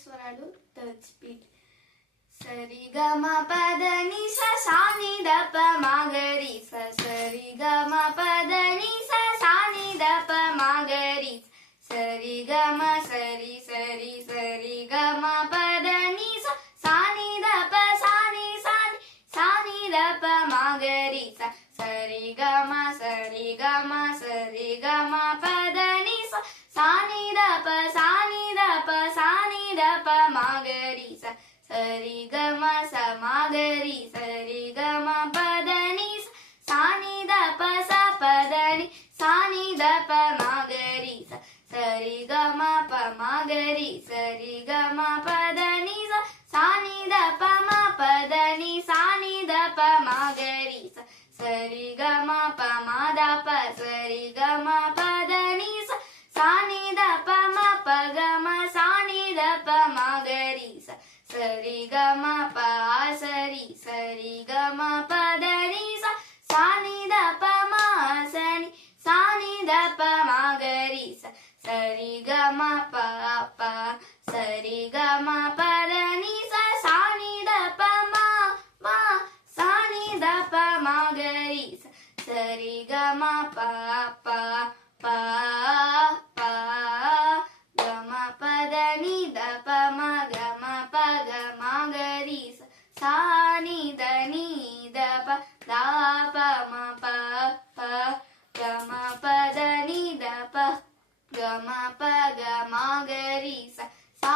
స్వరాలు third speed. సరి గ మ పద ని స సా ని ద ప మ గ రి స. సరి గ మ పద ని స సా ని ద ప మ గ రి. సరి గ మ సరి సరి సరి గ మ పద ని స సా ని ద ప సా ని సా ని సా ని ద ప మ గ రి స. సరి గ మ సరి గ మ సరి గ మ పద ని స సా ని ద ప సా ని ద ప సా ని ద ప మ గ రి స. సరి గ మ స మ గ రి సరి గ మ పద ని స సా ని ద ప స పద ని సా ని ద ప మ గ రి స. సరి గ మ ప మ గ రి సరి గ మ పద ని స సా ని ద ప మ పద ని సా ని ద ప మ గ రి స. సరి గ మ ప మ ద ప సరి గ మ పద ని స సా ని ద ప మ ప గ మ సా ని ద ప మ గ రి స. సరి గ మ ప సరి సరి గ మ పద ని స సా ని ద ప మ స ని సా ని ద ప మ గ రి స. సరి గ మ ప ప సరి గ మ పద ని స సా ని ద ప మ మ సా ని ద ప మ గ రి స. సరి గ మ ప ప ప ప గ మ పద ని ద ప మ గ మ ప గ మ గ రి స. సా ని ద ని ద ప ద ప మ ప ప గ మ పద ని ద ప గ మ ప గ మ గ రి స. సా